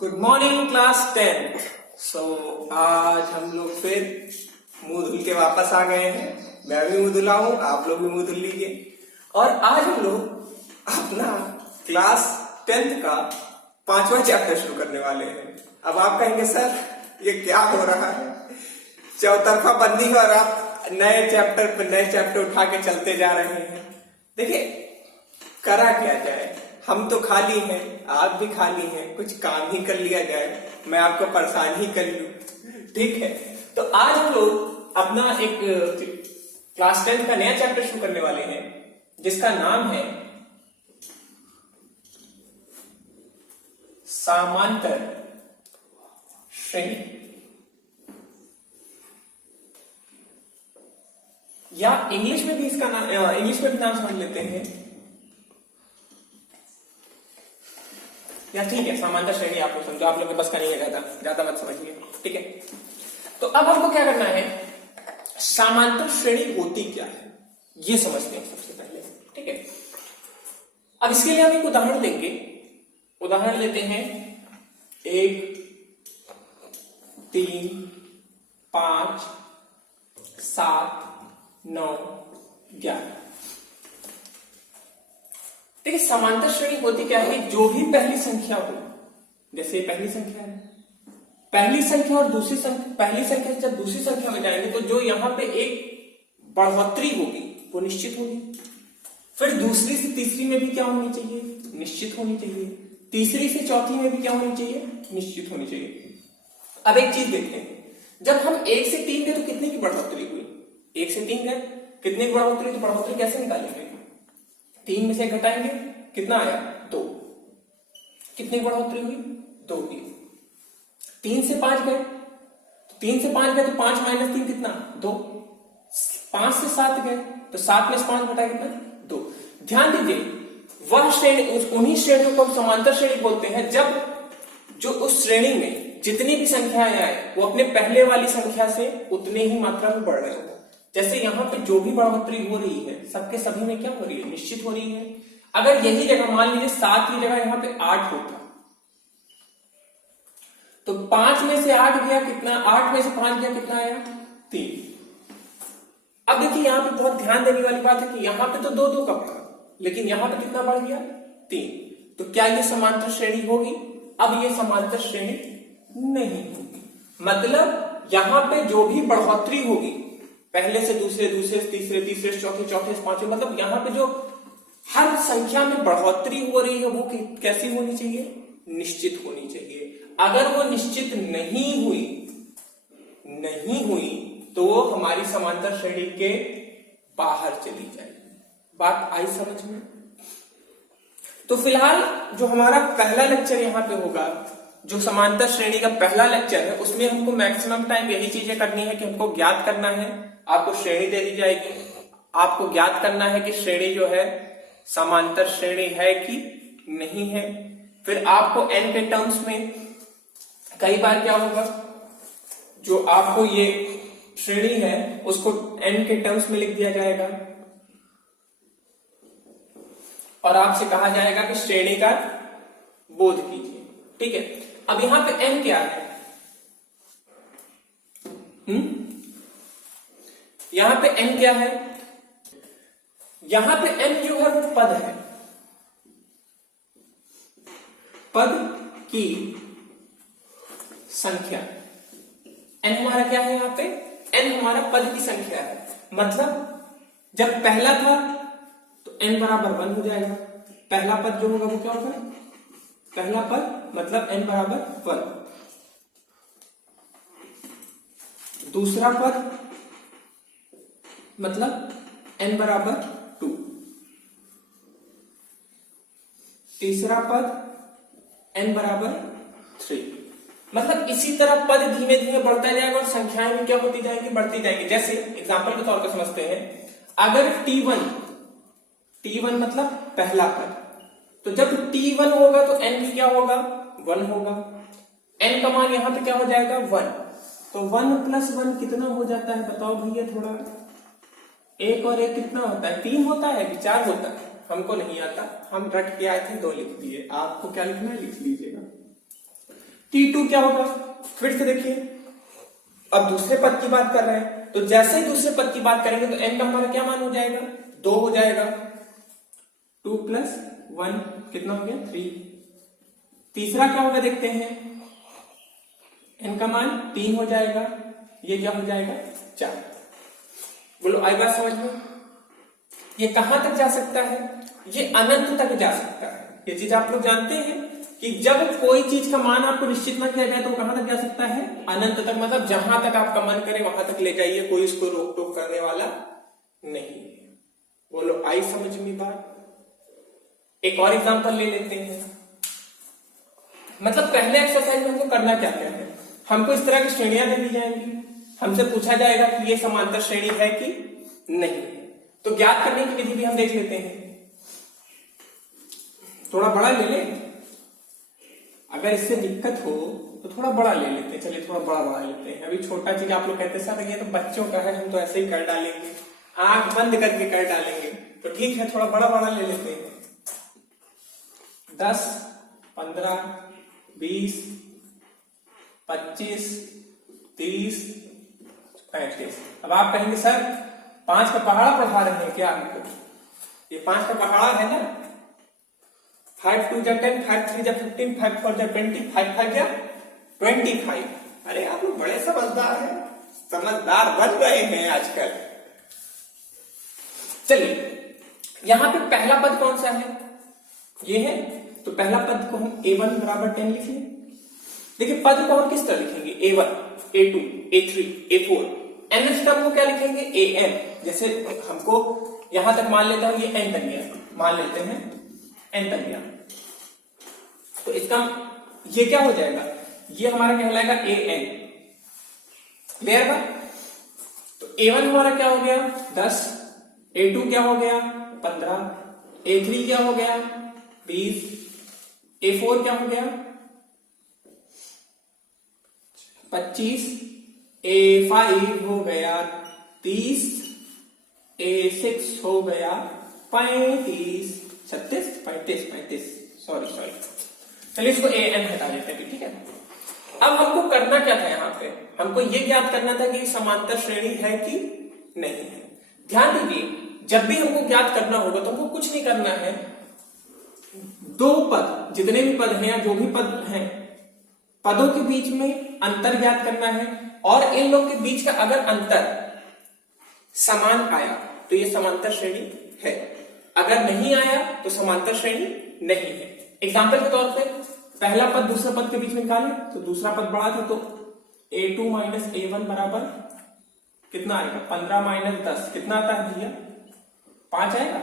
Good morning class 10। आज हम लोग फिर मुंह धुल के वापस आ गए हैं। मैं भी मुंह धुला हूं, आप लोग भी मुंह धुल लीजिए। और आज हम लोग अपना क्लास 10th का 5वां चैप्टर शुरू करने वाले हैं। अब आप कहेंगे सर ये क्या हो रहा है, चौतरफा बंदी और आप नए चैप्टर उठा के चलते जा रहे हैं। देखिए करा क्या जाए, हम तो खाली हैं, आप भी खाली हैं, कुछ काम ही कर लिया जाए, मैं आपको परेशान ही कर लूं, ठीक है। तो आज हम लोग अपना एक क्लास 10 का नया चैप्टर शुरू करने वाले हैं जिसका नाम है समांतर श्रेणी, या इंग्लिश में भी इसका नाम समझ लेते हैं, या ठीक है समांतर श्रेणी आप लोग समझो, आप लोग के बस का नहीं है, ज्यादा मत समझिए, ठीक है। तो अब हमको क्या करना है, समांतर श्रेणी होती क्या है ये समझते हैं सबसे पहले, ठीक है। अब इसके लिए हम एक उदाहरण लेंगे। उदाहरण लेते हैं 1, 3, 5, 7, 9, 11। देखिए समांतर श्रेणी होती क्या है, जो भी पहली संख्या हो, जैसे पहली संख्या है, पहली संख्या और दूसरी संख्या, पहली संख्या से जब दूसरी संख्या में जाएंगे तो जो यहां पे एक बढ़ोतरी होगी वो निश्चित होगी। फिर दूसरी से तीसरी में भी क्या होनी चाहिए, निश्चित होनी चाहिए। तीसरी से चौथी में भी क्या होनी चाहिए, निश्चित होनी चाहिए। अब एक चीज देखते हैं, जब हम 1 से 3 गए तो कितने की बढ़ोतरी हुई, 1 से 3 गए कितने की बढ़ोतरी, तो बढ़ोतरी कैसे निकालेंगे, 3 में से घटाएंगे, कितना आया 2, कितनी बढ़ोतरी हुई 2 की। 3 से 5 गए, 3 से 5 गए तो 5 माइनस 3 कितना 2। 5 से 7 गए तो 7 में से 5 घटाए कितना 2। ध्यान दीजिए वह श्रेणी, उन्हीं श्रेणियों को हम समांतर श्रेणी बोलते हैं जब जो उस श्रेणी में जितनी भी संख्याएं आए वो अपने पहले वाली संख्या से उतने ही मात्रा में बढ़ रहे हो। जैसे यहाँ पे जो भी बढ़ोतरी हो रही है सबके सभी में क्या हो रही है, निश्चित हो रही है। अगर यही जगह मान लीजिए 7 की जगह यहाँ पे 8 होता तो 5 में से 8 गया कितना, 8 में से 5 गया कितना आया 3। अब देखिए यहाँ पे बहुत ध्यान देने वाली बात है कि यहाँ पे तो 2 का बढ़ा, लेकिन यहाँ पे कितना बढ़ गया 3। तो क्या ये समांतर श्रेणी होगी, अब ये समांतर श्रेणी नहीं होगी। मतलब यहाँ पे जो भी बढ़ोतरी होगी पहले से दूसरे, दूसरे से तीसरे, तीसरे से चौथे, चौथे से पांचवे, मतलब यहाँ पे जो हर संख्या में बढ़ोतरी हो रही है वो कैसी होनी चाहिए, निश्चित होनी चाहिए। अगर वो निश्चित नहीं हुई तो वो हमारी समांतर श्रेणी के बाहर चली जाएगी। बात आई समझ में। तो फिलहाल जो हमारा पहला लेक्चर यहाँ पे होगा, जो समांतर श्रेणी का पहला लेक्चर है, उसमें हमको मैक्सिमम टाइम यही चीजें करनी है कि हमको ज्ञात करना है, आपको श्रेणी दे दी जाएगी, आपको ज्ञात करना है कि श्रेणी जो है समांतर श्रेणी है कि नहीं है। फिर आपको n के टर्म्स में कई बार क्या होगा, जो आपको ये श्रेणी है उसको n के टर्म्स में लिख दिया जाएगा और आपसे कहा जाएगा कि श्रेणी का बोध कीजिए, ठीक है। अब यहां पे n क्या है, यहां पे n क्या है, यहां पे n जो है वो पद है, पद की संख्या। n हमारा क्या है, यहाँ पे n हमारा पद की संख्या है। मतलब जब पहला था तो n बराबर 1 हो जाएगा, पहला पद जो होगा वो क्या होगा, पहला पद मतलब n बराबर 1। दूसरा पद मतलब n बराबर 2। तीसरा पद n बराबर 3। मतलब इसी तरह पद धीमे धीमे बढ़ता जाएगा और संख्याएं भी क्या होती जाएंगी, बढ़ती जाएंगी। जैसे एग्जांपल के तौर पर समझते हैं, अगर t1 मतलब पहला पद, तो जब t1 होगा तो n भी क्या होगा 1 होगा। n का मान यहां पे क्या हो जाएगा 1, तो 1 + 1 कितना हो जाता है बताओ भैया, थोड़ा 1 और 1 कितना होता है, 3 होता है कि 4 होता है, हमको नहीं आता, हम रट के आए थे 2 लिख दिए। आपको क्या लिखना है लिख लीजिएगा। T2 क्या होगा, फिर से देखिए अब दूसरे पद की बात कर रहे हैं, तो जैसे ही दूसरे पद की बात करेंगे तो n का हमारा क्या मान हो जाएगा, 2 हो जाएगा। 2 + 1 कितना हो गया, 3। तीसरा क्या होगा देखते हैं, n का मान 3 हो जाएगा, ये क्या हो जाएगा, 4। बोलो आई बात समझ में? ये कहां तक जा सकता है, ये अनंत तक जा सकता है। ये चीज आप लोग जानते हैं कि जब कोई चीज का मान आपको निश्चित ना किया जाए तो कहां तक जा सकता है, अनंत तक। मतलब जहां तक आपका मन करे वहां तक ले जाइए, कोई इसको रोक टोक करने वाला नहीं। बोलो आई समझ में बात? एक और एग्जांपल ले लेते हैं। मतलब पहले एक्सरसाइज में हमको करना क्या क्या है, हमको इस तरह की श्रेणियां दे दी जाएंगी, हमसे पूछा जाएगा कि ये समांतर श्रेणी है कि नहीं। तो ज्ञात करने की विधि भी हम देख लेते हैं। थोड़ा बड़ा ले ले, अगर इससे दिक्कत हो तो थोड़ा बड़ा ले लेते हैं। चलिए थोड़ा बड़ा लेते हैं। अभी छोटा चीज आप लोग कहते सर ये तो बच्चों का है, हम तो ऐसे ही कर डालेंगे, आंख बंद करके कर डालेंगे। तो ठीक है, थोड़ा बड़ा ले लेते हैं। 10, 15, 20, 25, 30, 35। अब आप कहेंगे सर 5 का पहाड़ा पढ़ा रहे हैं क्या हमको? ये 5 का पहाड़ा है ना, 5 2 जा 10, 5 3 जा 15, 5 4 जा 20, 5 5 जा 25। अरे आप लोग बड़े समझदार हैं, समझदार बन गए हैं आजकल। चलिए यहां पे पहला पद कौन सा है, ये है। तो पहला पद को हम a1 बराबर 10 लिख लें। देखिए पद को हम किस तरह लिखेंगे, a1, a2, a3, a4। nth term को क्या लिखेंगे, an। जैसे हमको यहां तक मान लेता हूं ये n तक गया, मान लेते हैं n तक गया, तो इसका ये क्या हो जाएगा, ये हमारा कहलाएगा an। क्लियर है? तो a1 हमारा क्या हो गया, 10, a2 क्या हो गया, 15, a3 क्या हो गया, 20, a4 क्या हो गया, 25, a5 हो गया 30, a6 हो गया 35, 36, 35, सॉरी। चलिए इसको an हटा देते हैं, ठीक है। अब हमको करना क्या था, यहां पे हमको ये ज्ञात करना था कि समांतर श्रेणी है कि नहीं है। ध्यान दीजिए, जब भी हमको ज्ञात करना होगा तो हमको कुछ नहीं करना है, दो पद, जितने भी पद हैं या जो भी पद हैं, पदों के बीच में अंतर ज्ञात करना है, और इन लोग के बीच का अगर अंतर समान आया तो ये समांतर श्रेणी है, अगर नहीं आया तो समांतर श्रेणी नहीं है। एग्जाम्पल के तौर पे पहला पद दूसरे पद के बीच में निकाले तो दूसरा पद बड़ा था, तो a2 माइनस a1 बराबर कितना आएगा, 15 माइनस 10 कितना आता है भैया, 5 आएगा।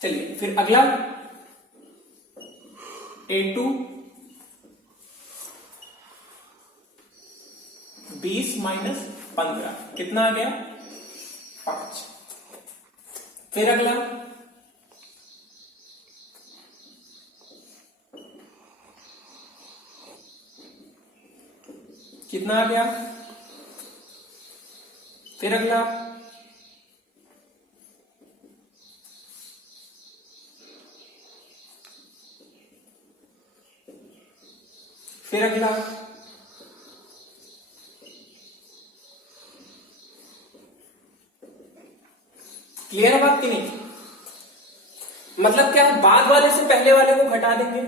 चलिए फिर अगला a2 20 माइनस 15 कितना आ गया, 5। फिर अगला कितना आ गया, फिर अगला फिर अगला क्लियर है बात कि नहीं? मतलब क्या है, बाद वाले से पहले वाले को घटा देंगे,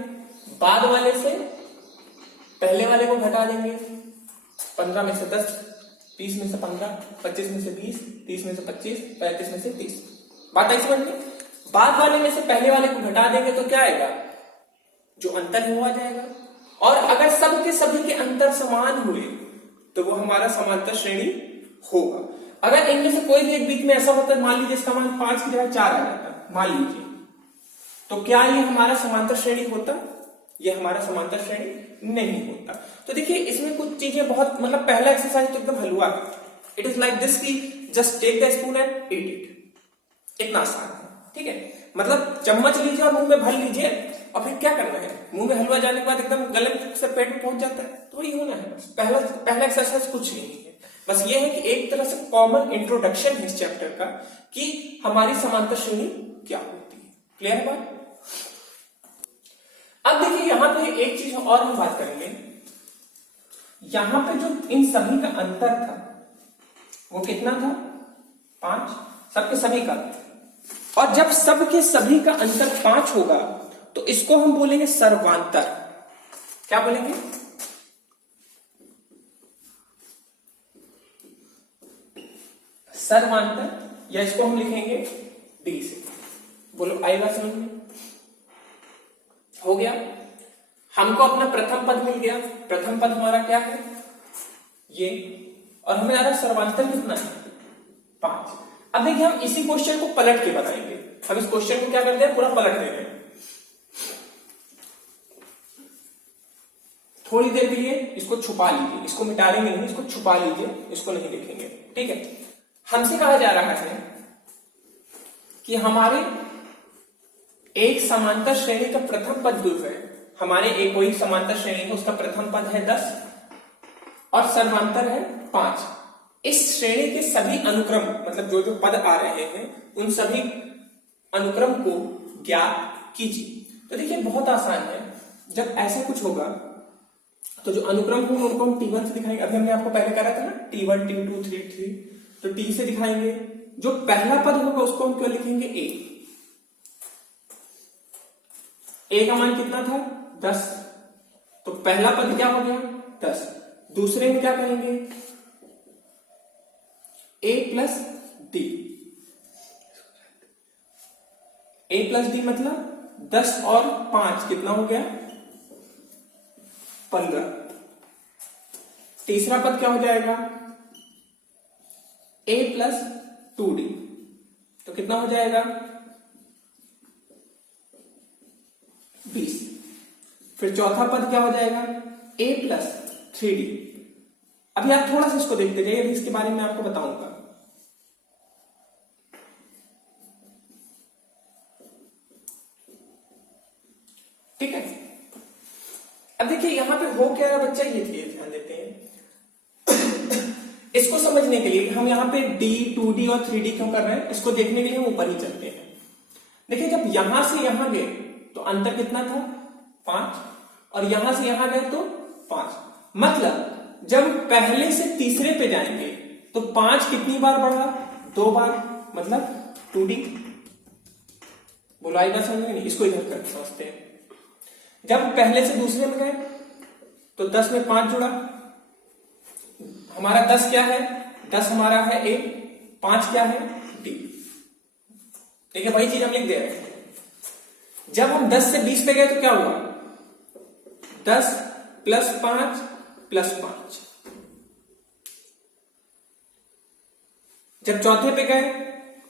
बाद वाले से पहले वाले को घटा देंगे। 15 में से 10, 20 में से 15, 25 में से 20, 30 में से 25, 35 में से 30। बात आई समझ में? बाद वाले में से पहले वाले को घटा देंगे तो क्या आएगा, जो अंतर है वो आ जाएगा। और अगर सब के सभी के अंतर समान हुए तो वो हमारा समांतर श्रेणी होगा। अगर इनमें से कोई भी एक बीच में ऐसा होता है, मान लीजिए इसका मान 5 की जगह 4 आ जाता, मान लीजिए, तो क्या ये हमारा समांतर श्रेणी होता? ये हमारा समांतर श्रेणी नहीं होता। तो देखिए इसमें कुछ चीजें बहुत, मतलब पहला एक्सरसाइज तो एकदम हलवा है। इट इज लाइक दिस की just take the spoon and eat it, इतना आसान है, ठीक है। मतलब चम्मच लीजिए और मुंह में भर लीजिए, और फिर क्या करना है, मुंह में हलवा जाने के बाद एकदम गले से पेट में पहुंच जाता है, तो वही होना है। पहला एक्सरसाइज कुछ नहीं है, बस ये है कि एक तरह से कॉमन इंट्रोडक्शन है इस चैप्टर का कि हमारी समांतर श्रेणी क्या होती है। क्लियर है बात? अब देखिए यहां पे एक चीज और हम बात करेंगे, यहां पे जो इन सभी का अंतर था वो कितना था? 5, सबके सभी का। और जब सबके सभी का अंतर 5 होगा तो इसको हम बोलेंगे सर्वांतर। क्या बोलेंगे? सर्वांतर, या इसको हम लिखेंगे डी से। बोलो आएगा समझ में? हो गया। हमको अपना प्रथम पद मिल गया। प्रथम पद हमारा क्या है? ये। और हमारा सर्वांतर कितना है? 5। अब देखिए हम इसी क्वेश्चन को पलट के बताएंगे। हम इस क्वेश्चन को क्या करते हैं? पूरा पलट देते हैं। थोड़ी देर के लिए इसको छुपा लीजिए, इसको मिटा देंगे नहीं, इसको छुपा लीजिए, इसको नहीं देखेंगे। ठीक है। हमसे कहा जा रहा है कि हमारे एक समांतर श्रेणी का प्रथम पद जो है, हमारे एक कोई समांतर श्रेणी है उसका प्रथम पद है 10 और सर्वांतर है 5। इस श्रेणी के सभी अनुक्रम, मतलब जो जो पद आ रहे हैं उन सभी अनुक्रम को ज्ञात कीजिए। तो देखिए बहुत आसान है। जब ऐसा कुछ होगा तो जो अनुक्रम होगा उनको हम T1 से दिखाएंगे। अभी हमने आपको पहले कहा था ना T1, T2, T3, तो T से दिखाएंगे। जो पहला पद होगा उसको हम क्या लिखेंगे? A का मान कितना था? 10। तो पहला पद क्या हो गया? 10। दूसरे में क्या करेंगे? A plus D. A plus D मतलब 10 और 5 कितना हो गया? 15। तीसरा पद क्या हो जाएगा? A प्लस 2D, तो कितना हो जाएगा? 20। फिर चौथा पद क्या हो जाएगा? A plus 3D। अभी आप थोड़ा सा इसको देखते जाइए, अभी इसके बारे में आपको बताऊंगा। ठीक है। अब देखिए यहां पे हो क्या रहा बच्चा, ये ध्यान देते हैं। इसको समझने के लिए हम यहाँ पे D, 2D और 3D क्यों कर रहे हैं, इसको देखने के लिए हम ऊपर ही चलते हैं। देखिए जब यहां से यहां गए तो अंतर कितना था? 5। और यहां से यहां गए तो 5। मतलब जब पहले से तीसरे पे जाएंगे तो 5 कितनी बार बढ़ा? 2 बार, मतलब 2D। बुलाई बात समझ नहीं, इसको इधर कर समझते हैं। जब पहले से दूसरे में गए तो 10 में 5 जुड़ा, हमारा 10 क्या है? 10 हमारा है A, 5 क्या है? D। देखिए वही चीज हम लिख दे रहे हैं। जब हम 10 से 20 पे गए तो क्या हुआ? 10 प्लस 5 प्लस 5। जब चौथे पे गए,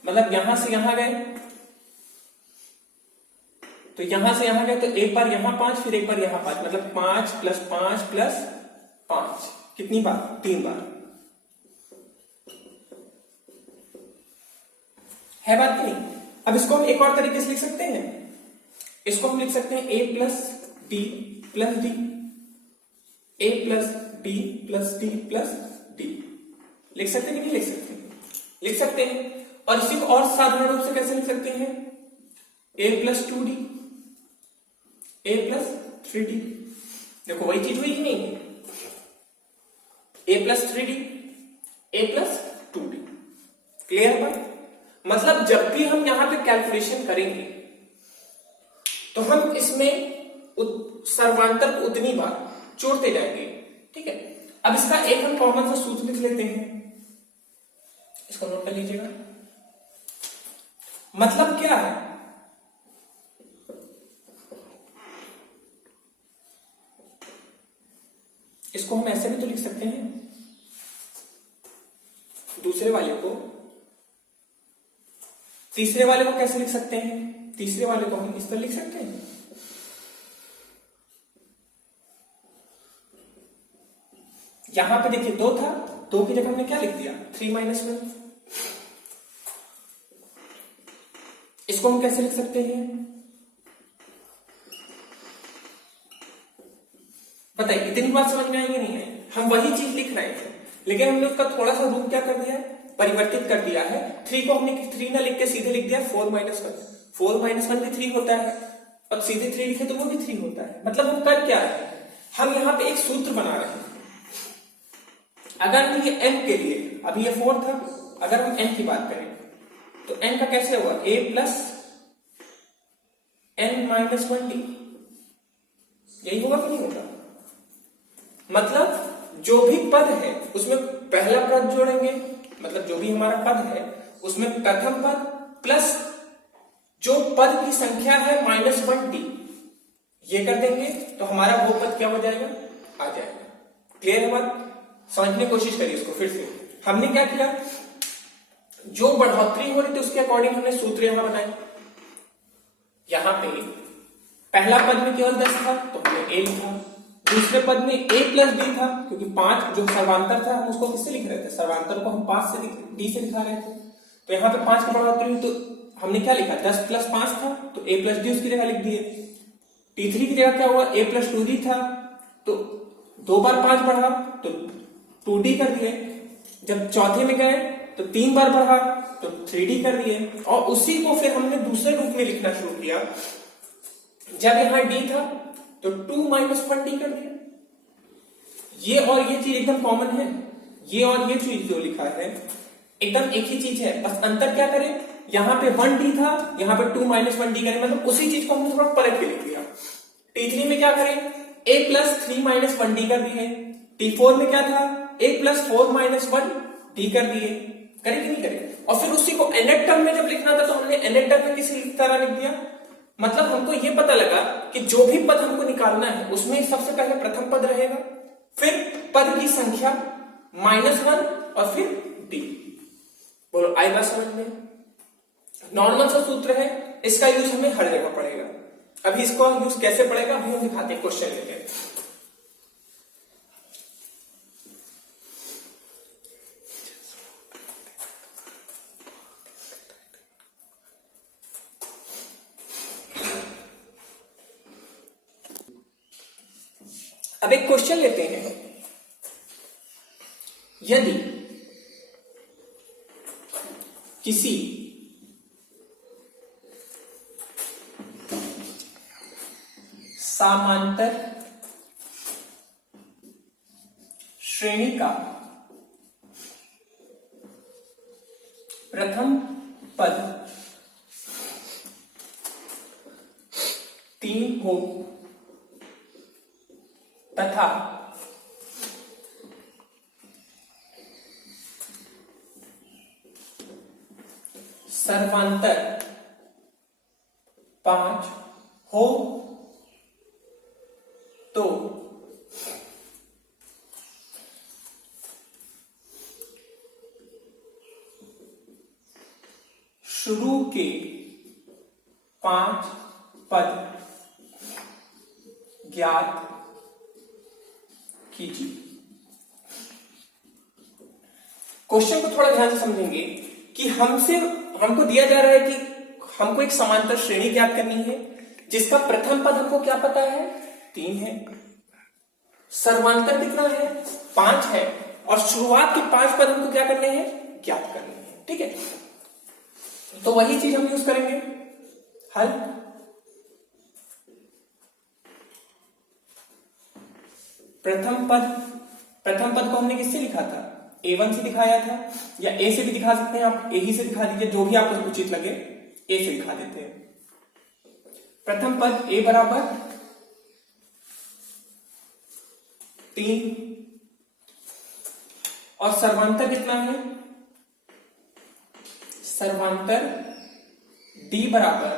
मतलब यहां से यहां गए, तो यहां से यहां गए तो एक बार यहां 5, फिर एक बार यहां 5, मतलब 5 प्लस 5 प्लस 5। कितनी बार? 3 बार। है बात की नहीं? अब इसको हम एक और तरीके से लिख सकते हैं। इसको हम लिख सकते हैं A plus D plus D, A plus D plus D plus D। लिख सकते हैं कि नहीं लिख सकते? लिख सकते हैं। और इसी को और साधारण रूप से कैसे लिख सकते हैं? A plus 2D, A plus 3D। देखो वही चीज हुई कि नहीं? A plus 3D, A plus 2D। Clear बात? मतलब जब भी हम यहां पे कैलकुलेशन करेंगे तो हम इसमें सर्वांतर को उतनी बार जोड़ते जाएंगे। ठीक है। अब इसका एक हम कॉमन सा सूत्र लिख लेते हैं, इसको नोट कर लीजिएगा। मतलब क्या है? इसको हम ऐसे भी तो लिख सकते हैं, दूसरे वाले को। तीसरे वाले को कैसे लिख सकते हैं? तीसरे वाले को हम इस तरह लिख सकते हैं। यहां पे देखिए 2 था, 2 की जगह हमने क्या लिख दिया? 3 माइनस 1। इसको हम कैसे लिख सकते हैं? बताइए इतनी बात समझ में आएगी नहीं है? हम वही चीज लिख रहे हैं लेकिन हमने उसका थोड़ा सा रूप क्या कर दिया है? परिवर्तित कर दिया है। 3 को हमने 3 ना लिख के सीधे लिख दिया 4 माइनस 1। 4 माइनस 1 भी 3 होता है। और सीधे 3 लिखे तो वो भी 3 होता है। मतलब हम कर क्या रहे हैं, हम यहाँ पे एक सूत्र बना रहे हैं। अगर ये m के लिए, अभी ये 4 था, अगर हम n की बात करें तो n का कैसे होगा, a plus n minus 1d, यही होगा कि नहीं होगा। मतलब जो भी पद है उसमें पहला पद जोड़ेंगे, मतलब जो भी हमारा पद है उसमें प्रथम पद प्लस जो पद की संख्या है -1d, ये कर देंगे तो हमारा वो पद क्या हो जाएगा, आ जाएगा। क्लियर है बात, समझने की कोशिश करिए इसको। फिर से हमने क्या किया, जो बढ़ोतरी हो रही थी उसके अकॉर्डिंग हमने सूत्र यहां बनाए। यहां पे पहला पद में केवल 10 था तो हमने a लिखा, दूसरे पद में a प्लस d था, क्योंकि 5 जो सर्वांतर था हम उसको किससे लिख रहे थे, सर्वांतर को हम 5 से d से दिखा रहे थे। तो यहाँ पे 5 की बढ़ोतरी हुई तो हमने क्या लिखा, 10 प्लस 5 था तो a प्लस d उसकी जगह लिख दिए। t3 की जगह क्या हुआ, a प्लस 2d था तो 2 बार 5 बढ़ा तो 2d कर दिए। जब चौथे में गए तो 3 बार बढ़ा तो 3d कर दिए, और उसी को फिर हमने दूसरे रूप में लिखना शुरू किया। जब यहाँ d था तो 2 माइनस 1d कर दिया। ये और ये चीज एकदम कॉमन है, ये और ये चीज जो लिखा है एकदम एक ही चीज है, बस अंतर क्या करें, यहाँ पे 1d था, यहाँ पे 2 माइनस 1d करें, मतलब उसी चीज को हमने थोड़ा पलट के लिख दिया। t3 में क्या करें, a प्लस 3 माइनस 1d कर दिए। t4 में क्या था, a प्लस 4 माइनस 1d कर दिए। करें कि नहीं करें, और फिर उसी को nth टर्म में जब लिखना था तो हमने nth टर्म में किसी तरह लिख दिया। मतलब हमको ये पता लगा कि जो भी पद हमको निकालना है उसमें सबसे पहले प्रथम पद रहेगा, फिर पद की संख्या -1 और फिर d। बोलो आई बात समझ में। नॉर्मल सा सूत्र है, इसका यूज हमें हर जगह पड़ेगा। अभी इसको यूज कैसे पड़ेगा अभी हम दिखाते हैं, क्वेश्चन लेते हैं। अब एक क्वेश्चन लेते हैं, यदि किसी समांतर श्रेणी का प्रथम पद 3 हो तथा सर्वांतर 5 हो तो शुरू के 5 पद ज्ञात कीजिए। क्वेश्चन को थोड़ा ध्यान से समझेंगे कि हमको दिया जा रहा है कि हमको एक समांतर श्रेणी ज्ञात करनी है जिसका प्रथम पद हमको क्या पता है, 3 है, सर्वांतर कितना है, 5 है, और शुरुआत के 5 पद हमको क्या करने हैं, ज्ञात करने हैं। ठीक है, तो वही चीज हम यूज करेंगे। हल प्रथम पद को हमने किससे लिखा था, a1 से दिखाया था, या a से भी दिखा सकते हैं आप, a ही से दिखा दीजिए, जो भी आपको उचित लगे a से दिखा देते हैं। प्रथम पद a बराबर 3 और सर्वांतर कितना है, सर्वांतर d बराबर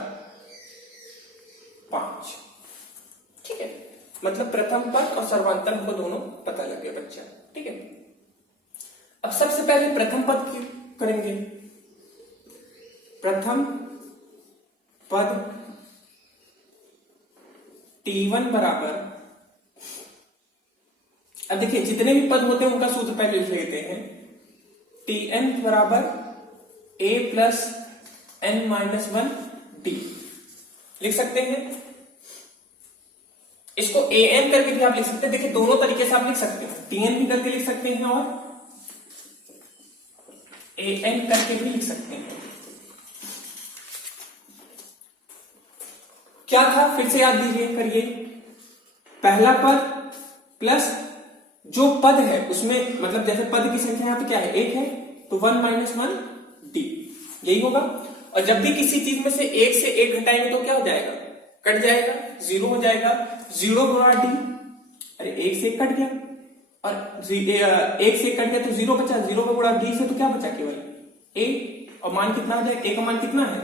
5। ठीक है, मतलब प्रथम पद और सर्वांतर हमको दोनों पता लग गया बच्चा। ठीक है, अब सबसे पहले प्रथम पद की करेंगे। प्रथम पद t1 बराबर, अब देखिए जितने भी पद होते हैं उनका सूत्र पहले लिख लेते हैं। tn बराबर a plus n minus 1d लिख सकते हैं। इसको an करके भी आप लिख सकते हैं, देखिए दोनों तरीके से आप लिख सकते हैं, tn भी करके लिख सकते हैं और an करके भी लिख सकते हैं। क्या था फिर से याद दीजिए, करिए। पहला पद प्लस जो पद है उसमें, मतलब जैसे पद की संख्या यहाँ पे क्या है, एक है, तो 1 - 1 d, यही होगा। और जब भी किसी चीज में से एक घटाएंगे तो क्या हो जाएगा, कट जाएगा, 0 हो जाएगा। 0 गुणा d, अरे 1 से 1 कट गया, और 1 से 1 कट गया तो 0 बचा, 0 का गुणा d से तो क्या बचा, केवल a, और मान कितना आ जाएगा, a का मान कितना है,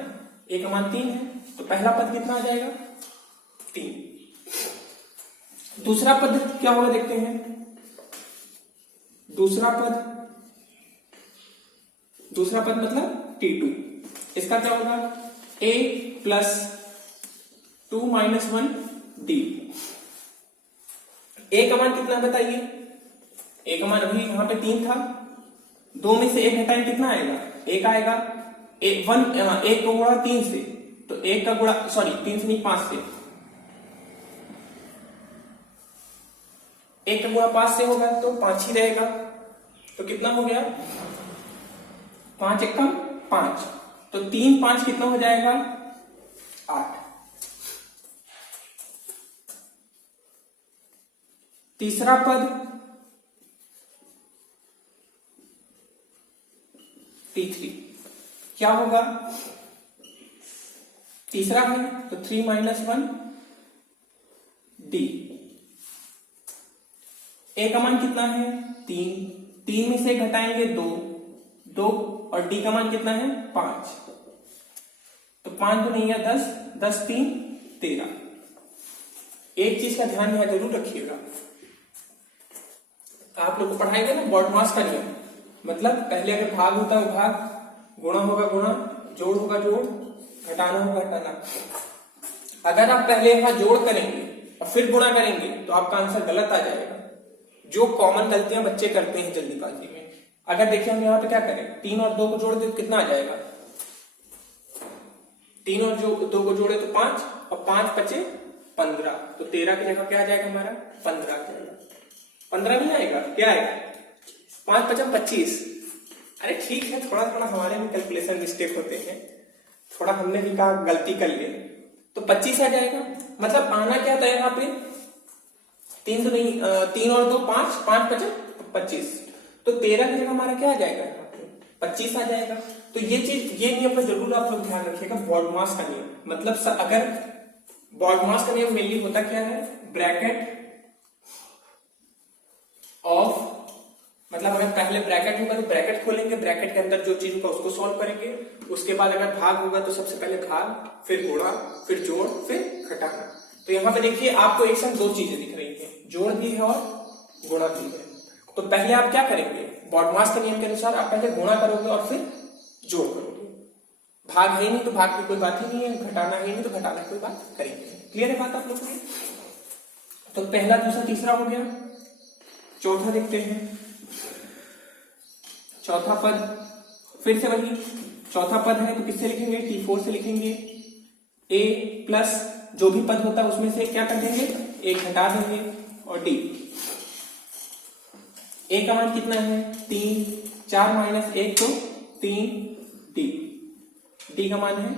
a का मान 3 है, तो पहला पद कितना आ जाएगा, 3। दूसरा पद क्या होगा देखते हैं। दूसरा पद मतलब t2, इसका क्या होगा, a प्लस 2 - 1 d। a का मान कितना बताइए, a का मान अभी यहां पे 3 था, 2 में से 1 घटाएं कितना आएगा, 1 आएगा। 1 को गुणा 3 से, तो 1 का गुणा, सॉरी 3 से नहीं 5 से, 1 का गुणा 5 से होगा तो 5 ही रहेगा, तो कितना हो गया, 5 × 5, तो 3 5 कितना हो जाएगा, 8। तीसरा पद t3, क्या होगा, तीसरा है तो 3 - 1 d। a का मान कितना है, 3 में से घटाएंगे 2 और d का मान कितना है, 5, तो 5 तो नहीं है 10, 10 3 13। एक चीज का ध्यान यहां जरूर रखिएगा, आप लोग को पढ़ाएंगे ना बॉडमास का नियम, मतलब पहले अगर भाग होता है भाग, गुणा होगा गुणा, जोड़ होगा जोड़, घटाना होगा घटाना। अगर आप पहले यहां जोड़ करेंगे और फिर गुणा करेंगे तो आपका आंसर गलत आ जाएगा, जो कॉमन गलतियां बच्चे करते हैं जल्दीबाजी में। अगर देखिए हम यहाँ पे क्या करें, 3 और 2 को जोड़ दे तो कितना आ जाएगा, 3 और 2 को जोड़े तो 5, और 5 बचे 15, तो 13 की जगह क्या आ जाएगा हमारा, 15 आ जाएगा। 15 नहीं आएगा, क्या आएगा, 5 × 5 = 25। अरे ठीक है, थोड़ा थोड़ा हमारे में कैलकुलेशन मिस्टेक होते हैं, थोड़ा हमने भी कहा गलती कर लिए, तो 25 आ जाएगा। मतलब आना क्या था यहाँ पे, 3 तो नहीं, 3 और 2 5, 5 × 5 = 25, तो 13 की जगह हमारा क्या आ जाएगा, 25 आ जाएगा। तो ये चीज, ये नियम पर जरूर आप लोग ध्यान रखिएगा, बॉडमास का नियम। मतलब अगर बॉडमास का नियम मेनली होता क्या है, ब्रैकेट ऑफ, मतलब अगर पहले ब्रैकेट होगा तो ब्रैकेट खोलेंगे, ब्रैकेट के अंदर जो चीज होगा उसको सॉल्व करेंगे, उसके बाद अगर भाग होगा तो सबसे पहले भाग, फिर गुणा, फिर जोड़, फिर घटाना। तो यहाँ पे देखिए आपको एक साथ 2 चीजें दिख रही है, जोड़ भी है और गुणा भी है। तो पहले आप क्या करेंगे, बॉडमास के नियम के अनुसार आप पहले गुणा करोगे और फिर जोड़ करोगे। भाग है नहीं तो भाग की कोई बात ही नहीं है, घटाना है नहीं तो घटाना की कोई बात करेंगे। क्लियर है बात आप लोगों को। तो पहला, दूसरा, तीसरा हो गया। चौथा देखते हैं। चौथा पद फिर से वही, चौथा पद है तो किससे लिखेंगे, T4 से लिखेंगे। a प्लस जो भी पद होता है उसमें से क्या कर देंगे, 1 घटा देंगे, और d, a का मान कितना है 3, 4 - 1 तो 3d, d का मान है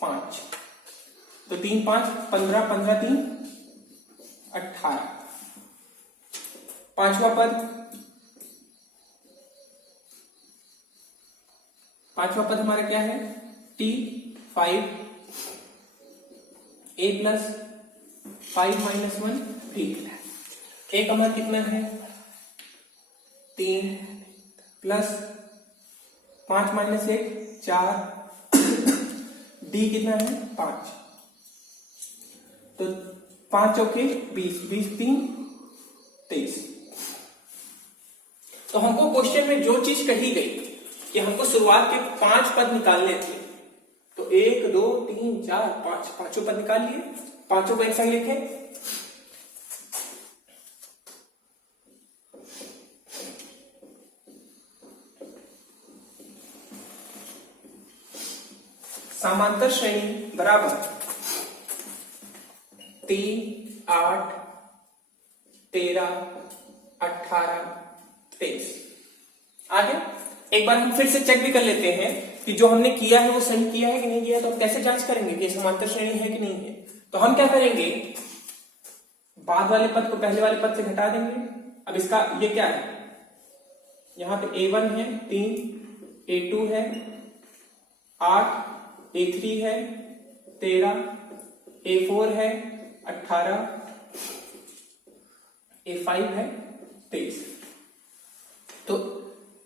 5, तो 3 5 15, 15 3 18। पांचवा पद, हमारा क्या है, T5, a plus 5 - 1 b। a का मान कितना है 3 प्लस 5 - 1 4, d कितना है 5, तो 5 चौके 20, 20 3 23। तो हमको क्वेश्चन में जो चीज कही गई कि हमको शुरुआत के 5 पद निकालने थे, तो 1 2 3 4 5, पांचों पद निकाल लिए, पांचों को एक संग लिखे। समांतर श्रेणी बराबर 3 8 13 18 23। आगे एक बार हम फिर से चेक भी कर लेते हैं कि जो हमने किया है वो सही किया है कि नहीं किया, तो हम कैसे जांच करेंगे कि समांतर श्रेणी है कि नहीं है। तो हम क्या करेंगे, बाद वाले पद को पहले वाले पद से घटा देंगे। अब इसका ये क्या है, यहां पे a1 है 3, a2 है 8, a3 है 13, a4 है 18, a5 है 23। तो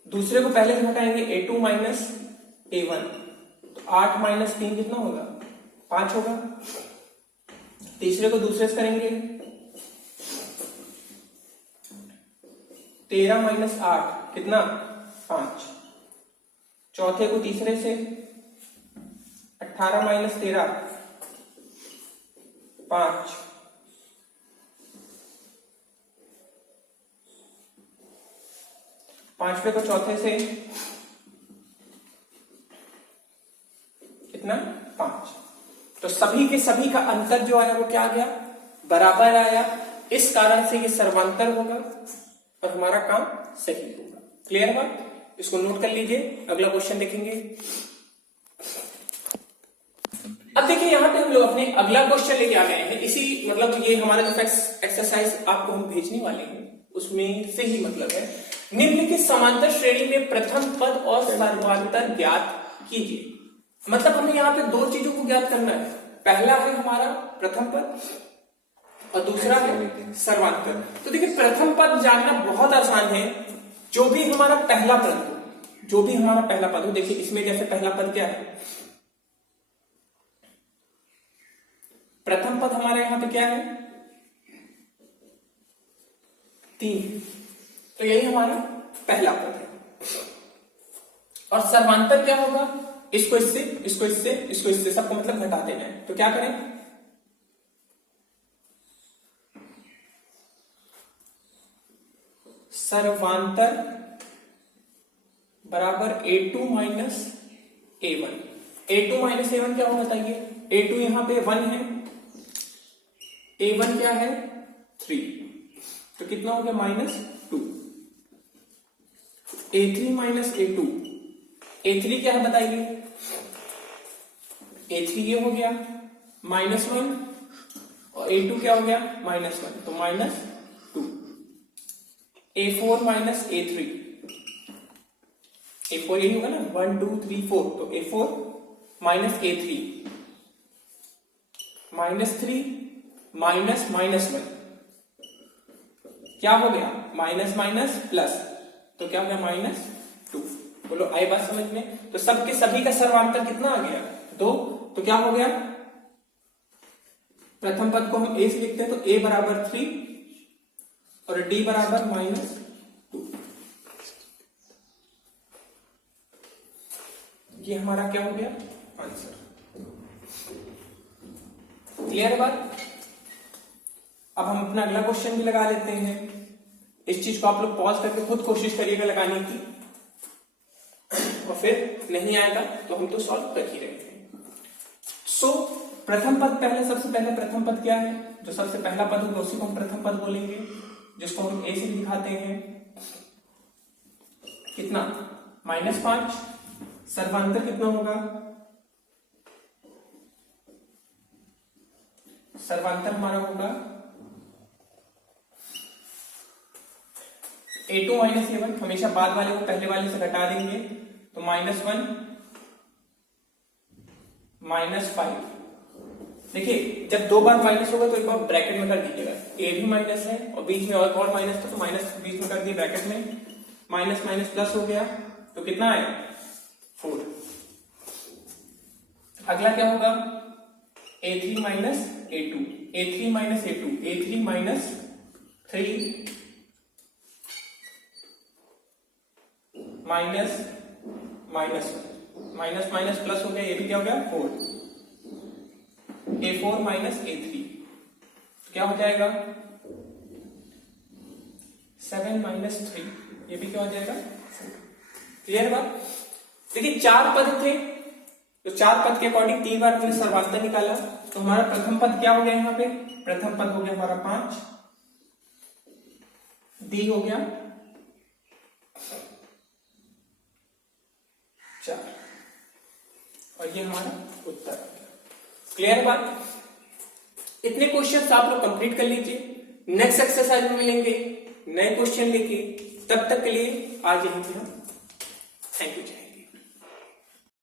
दूसरे को पहले से घटाएंगे, a2 माइनस a1, तो 8 माइनस 3 कितना होगा, 5 होगा। तीसरे को दूसरे से करेंगे, 13 माइनस 8 कितना, 5। चौथे को तीसरे से, 18 माइनस 13 5। पांचवे को चौथे से कितना, 5। तो सभी के सभी का अंतर जो आया वो क्या आ गया, बराबर आया। इस कारण से ये सर्वांतर होगा और हमारा काम सही होगा। क्लियर बात, इसको नोट कर लीजिए, अगला क्वेश्चन देखेंगे। अब देखिए यहां पे हम लोग अपने अगला क्वेश्चन लेके आ गए हैं। इसी मतलब ये हमारा जो एक्सरसाइज आपको हम भेजने वाले हैं उसमें से ही मतलब है, निम्नलिखित समांतर श्रेणी में प्रथम पद और सर्वांतर ज्ञात कीजिए। मतलब हमें यहाँ पे दो चीजों को ज्ञात करना है, पहला है हमारा प्रथम पद और दूसरा है सर्वांतर। तो देखिए प्रथम पद जानना बहुत आसान है, जो भी हमारा पहला पद हो, जो भी हमारा पहला पद हो। देखिए इसमें जैसे पहला पद क्या है, प्रथम पद हमारे यहां पे क्या है, 3, तो यही हमारा पहला पद है। और सर्वांतर क्या होगा, इसको इससे, इसको इससे, इसको इससे, सबको मतलब घटा देना है। तो क्या करें, सर्वांतर बराबर a2 minus a1। a2 minus a1 क्या होगा बताइए, a2 यहां पे 1 है, a1 क्या है 3, तो कितना हो गया -2। a3 माइनस a2, a3 क्या है बताइए, a3 ये हो गया -1 और a2 क्या हो गया -1, तो -2। a4 माइनस a3, a4 यही होगा ना, 1 2 3 4, तो a4 माइनस a3, -3 माइनस -1 क्या हो गया, माइनस माइनस प्लस, तो क्या हो गया -2। बोलो आई बात समझ में। तो सबके सभी का सर्वांतर कितना आ गया, 2। तो क्या हो गया, प्रथम पद को हम a से लिखते हैं, तो a बराबर 3 और d बराबर -2। ये हमारा क्या हो गया आंसर। क्लियर बात। अब हम अपना अगला क्वेश्चन भी लगा लेते हैं। इस चीज को आप लोग पॉज करके खुद कोशिश करिएगा लगाने की, और फिर नहीं आएगा तो हम तो सॉल्व कर ही रहे हैं। सो प्रथम पद, पहले सबसे पहले प्रथम पद क्या है, जो सबसे पहला पद होगा उसी को हम प्रथम पद बोलेंगे, जिसको हम a से दिखाते हैं, कितना -5। सर्वांतर कितना होगा, सर्वांतर हमारा होगा a2 माइनस a1, हमेशा बाद वाले को पहले वाले से घटा देंगे, तो -1 -5। देखिए जब दो बार माइनस होगा तो एक बार ब्रैकेट में कर दीजिएगा, a भी माइनस है और बीच में और माइनस था, तो माइनस बीच में कर दिए ब्रैकेट में, माइनस माइनस प्लस हो गया, तो कितना आया 4। अगला क्या होगा, a3 minus a2, a3 minus a2, a3 minus 3 minus minus minus plus हो गया, ये भी क्या हो गया 4, a4 माइनस a3, तो क्या हो जाएगा 7 माइनस 3, ये भी क्या हो जाएगा 4। क्लियर बात। देखिए 4 पद थे, तो 4 पद के अकॉर्डिंग 3 बार हमने सर्वांतर निकाला, तो हमारा प्रथम पद क्या हो गया, यहाँ पे प्रथम पद हो गया हमारा 5, डी हो गया 4, और ये हमारा उत्तर। क्लियर बात। इतने क्वेश्चंस आप लोग कंप्लीट कर लीजिए। नेक्स्ट एक्सरसाइज में मिलेंगे नए क्वेश्चन लेके, तब तक के लिए आज यहीं पे हम थैंक यू।